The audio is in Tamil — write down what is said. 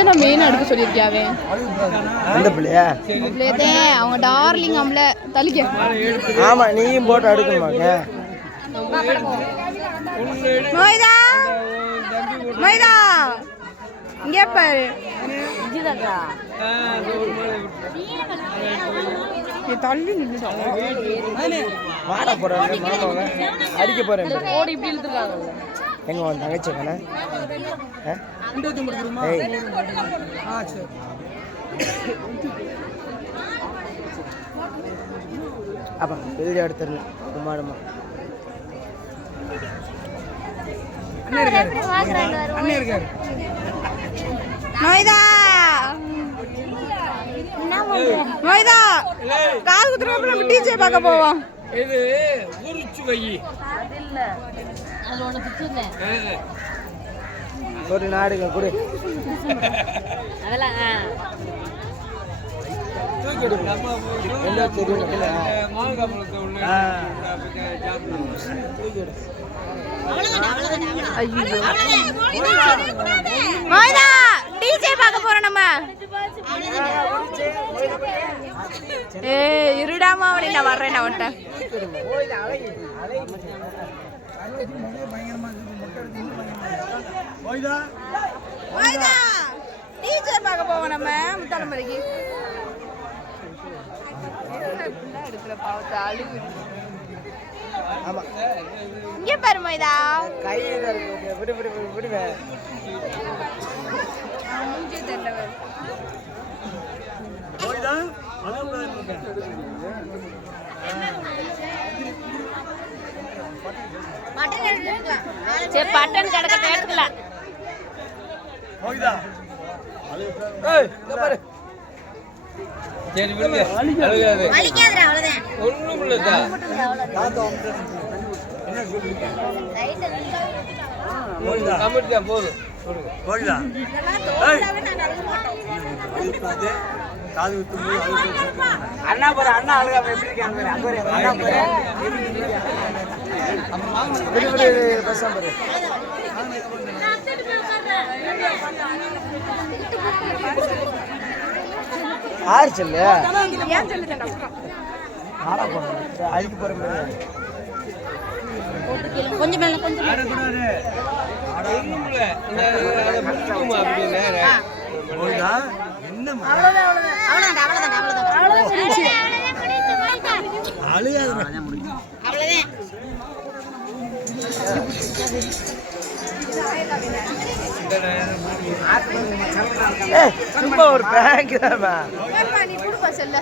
எத்தனை மெயின் எடுக்க சொல்லியிருக்கியாவே அந்த பிள்ளையா அவங்க டார்லிங் அம்ல தலிக்க ஆமா நீயும் போட்டு எடுக்கணுமாங்க மொய்தா மொய்தா இங்கே பாரு தள்ளி மாட போறேன் மாமாவை அடிக்க போறேன் எங்க உன் தங்கச்சி கண்ணா அப்பா வீடியோ எடுத்துருங்க குமாரமா காது குத்துறப்ப நம்ம டிஜே பார்க்க போவோம் இது உரிச்சு வை ஒரு நாடுங்க கொடு அதெல்லாம் என்ன தெரியும் டிஜே பார்க்க போறோம் நம்ம இருடாமா அவனை நான் வர்றேன் நான் வந்துட்டேன் டிஜே பார்க்க போவோம் நம்ம முத்தாலமலைக்கு எடுக்கிற பாவத்தை அழுகு ஆமா இங்கே பாரு மைதா கையில விடு விடு விடுவேன் மூஞ்சி தெரியல சரி பட்டன் கிடக்க எடுத்துக்கலாம் சரி விடுங்க அழுகாது வலிக்காதடா அவ்வளவுதான் ஒண்ணும் இல்லடா கமிட் தான் போதும் போயிடா அண்ணா போற அண்ணா அழுகா எப்படி இருக்காங்க அண்ணா போற விடு விடு பேசாம பாரு ஆறு சொல்லு ஆடா போறேன் அழுக்கு போறேன் கொஞ்சம் மேல கொஞ்சம் சும்மா ஒரு பேங்க் தான் நீ குடுப்பா செல்ல